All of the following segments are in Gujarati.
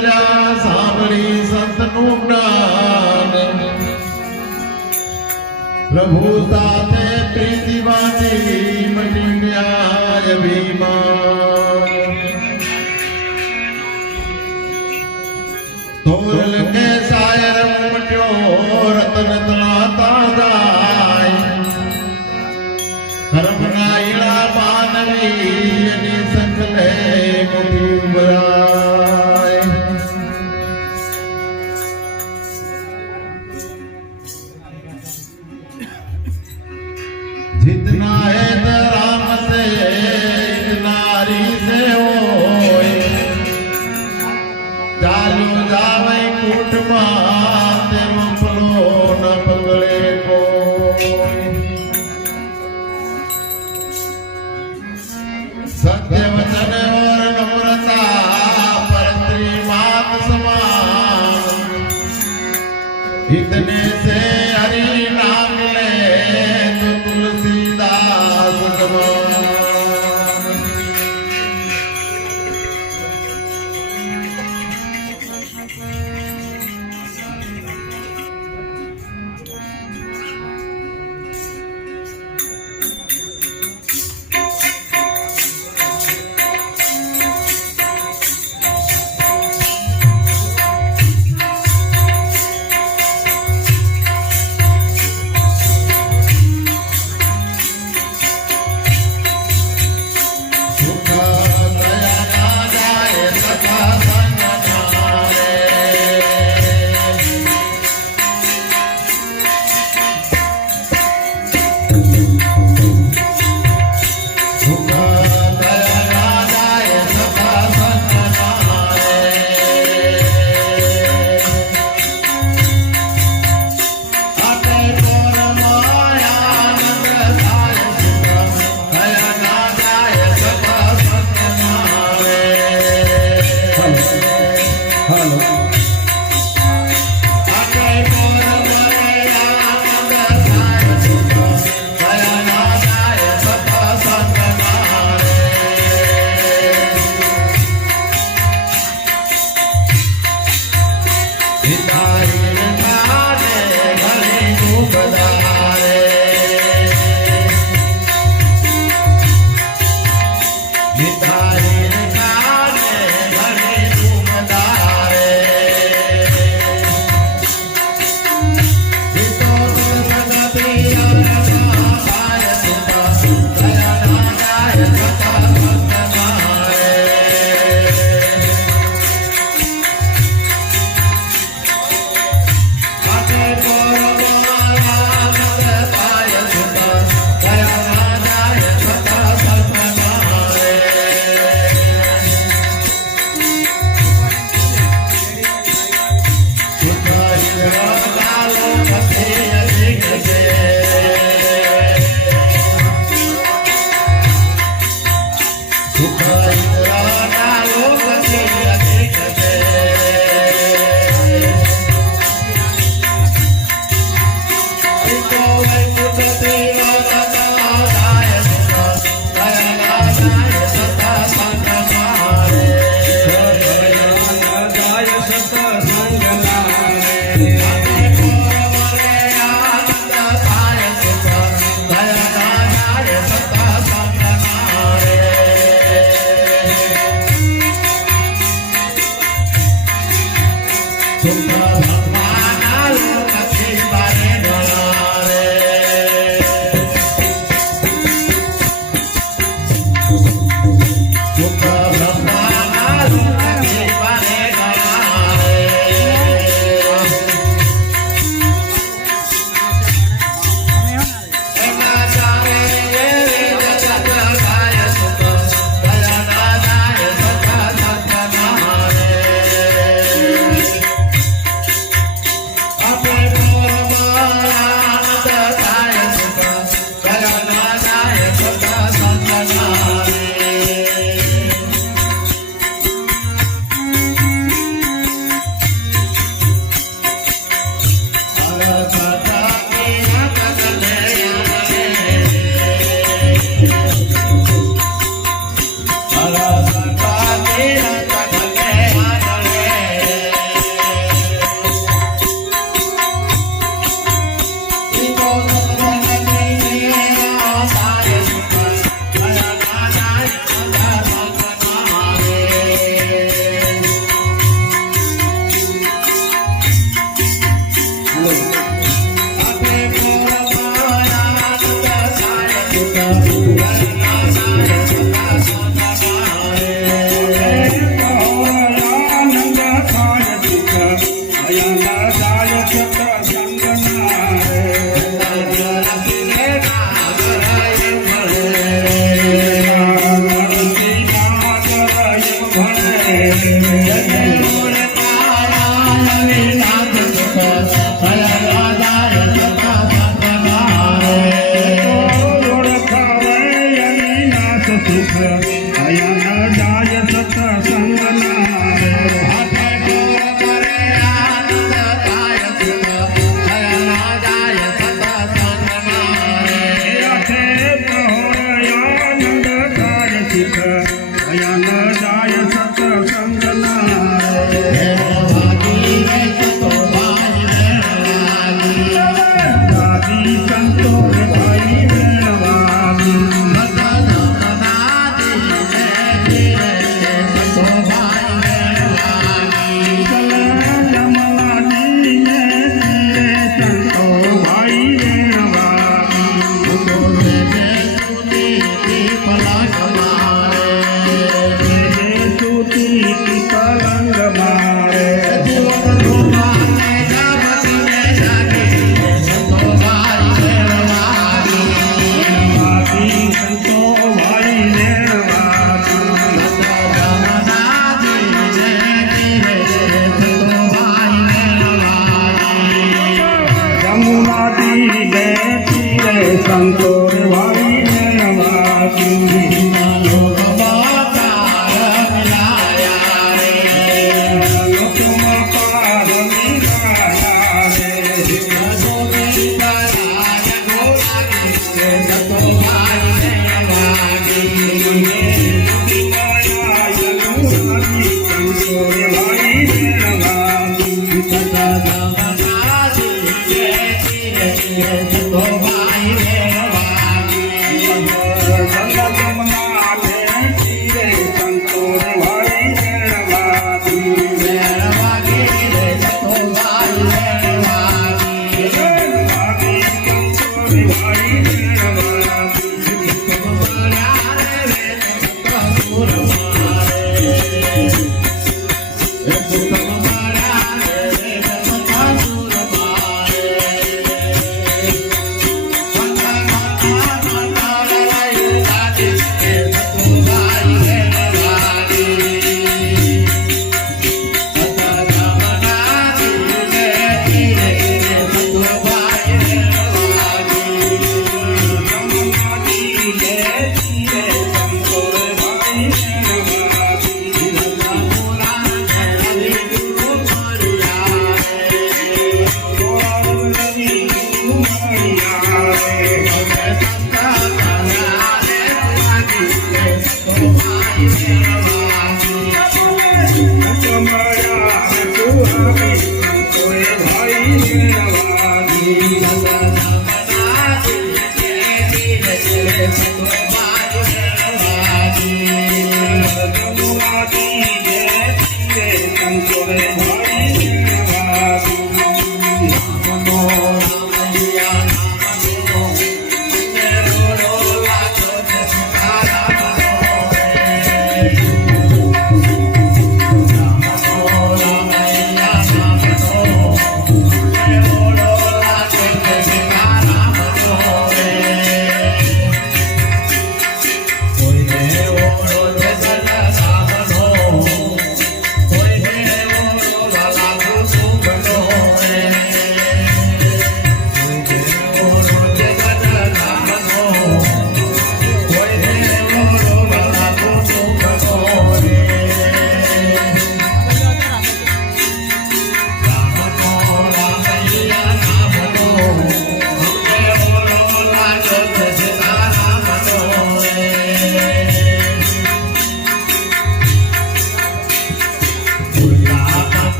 ઉતર્યા સાંભળી સંતનું જ્ઞાન. પ્રભુ સાથે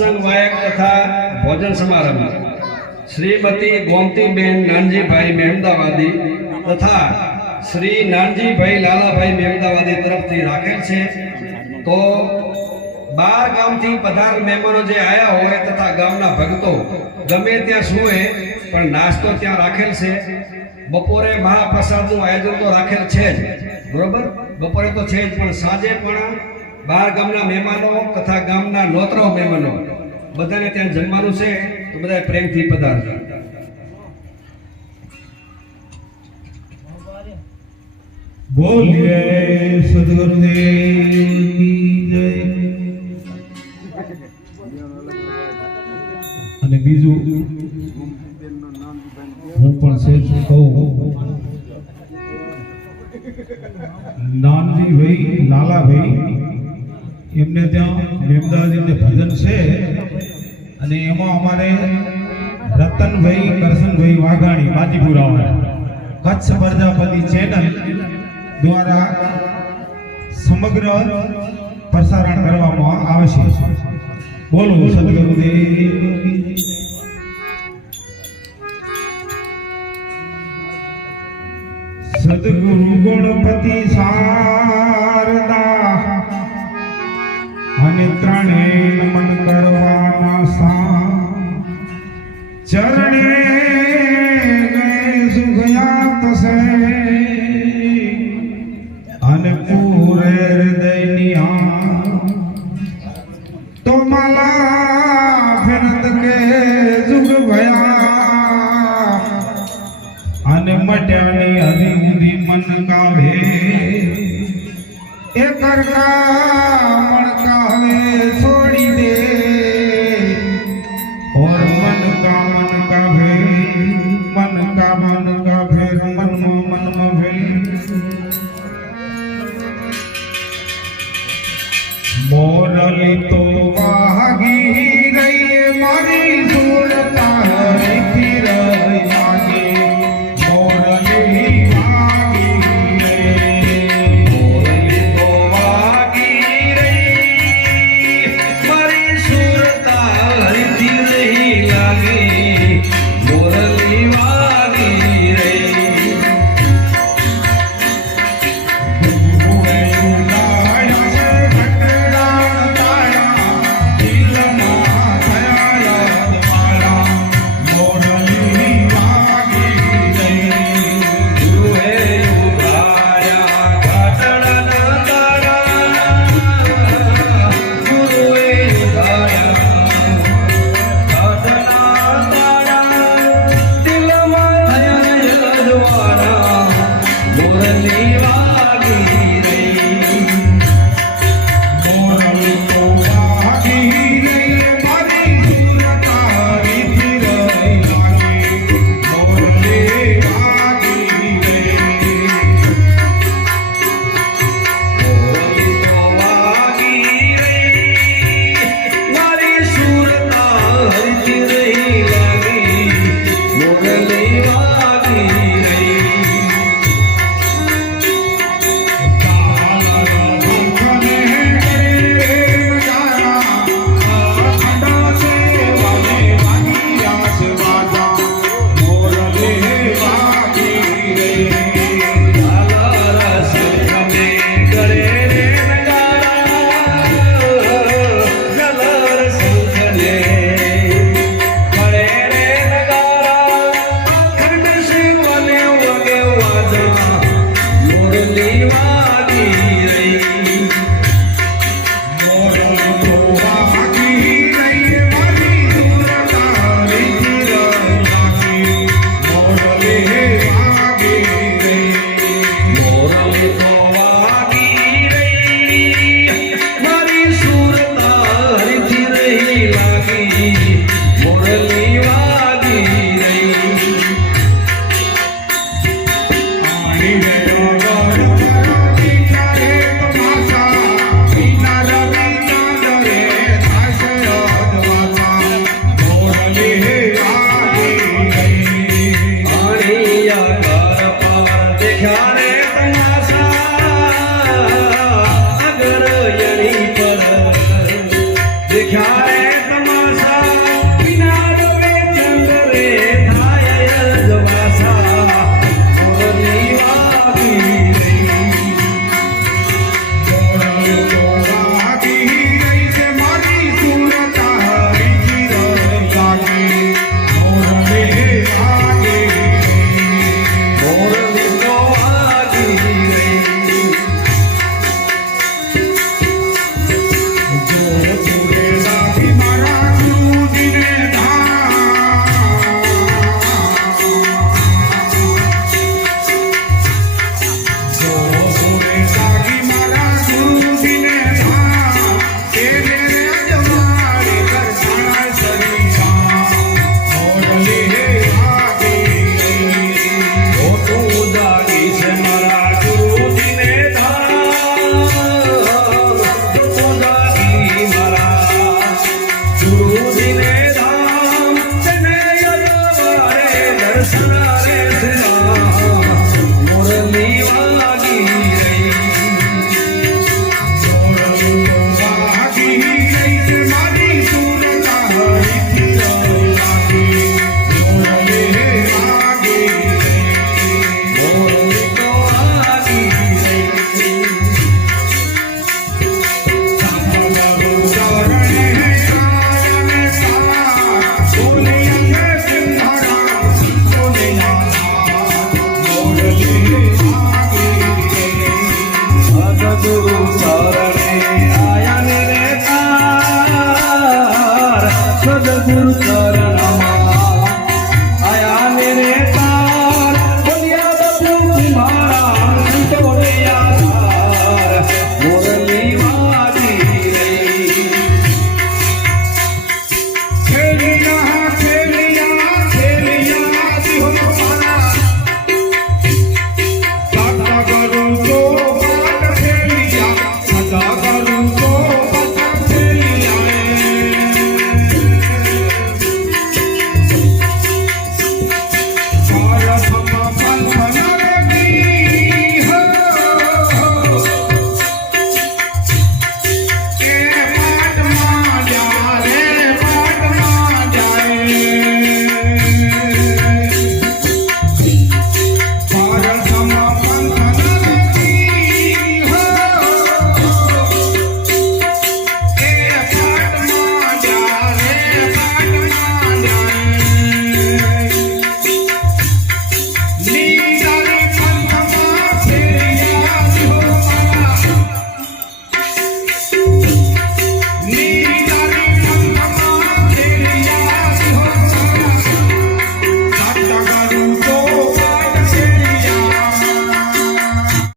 સત્સંગ વાયક તથા ભોજન સમારંભ. શ્રીમતી ગોમતીબેન નાનજીભાઈ મહેમદાવાદી તથા શ્રી નાનજીભાઈ લાલાભાઈ મહેમદાવાદી તરફથી રાખેલ છે. તો બાર ગામથી પધાર મહેમાનો જે આવ્યા હોય તથા ગામના ભક્તો ગમે ત્યાં સુએ પણ નાસ્તો ત્યાં રાખેલ છે. બપોરે મહાપ્રસાદનું આયોજન તો રાખેલ છે જ. બરોબર? બપોરે તો છે જ, પણ સાંજે પણ બાર ગામના મહેમાનો તથા ગામના નોતરો મહેમાનો બધાને ત્યાં જમવાનું છે, તો બધા પ્રેમથી પધારજો. બોલીએ સદગુરુદેવ અને બીજું, હું પણ સેજ કહું. લાલા લાલાભાઈ એમને ત્યાં મેમદાવાદીને ભજન છે. અને એમાં અમારે રતનભાઈ, કરશનભાઈ વાઘાણી માજીપુરાવાળા કચ્છ પ્રજાપતિ ચેનલ દ્વારા સમગ્ર પ્રસારણ કરવામાં આવશે બોલો સદગુરુદેવ. સદગુરુ ગણપતિ શારદા અને ત્રણે નમન કરવાના સા ચરણે ગયે સુખયાત તસે અને પૂરે હૃદયની આ તો માલા ફિરત કે જુગ ભયા અને મટ્યાની અધી ઊંધી મન કાવે. એ કરકા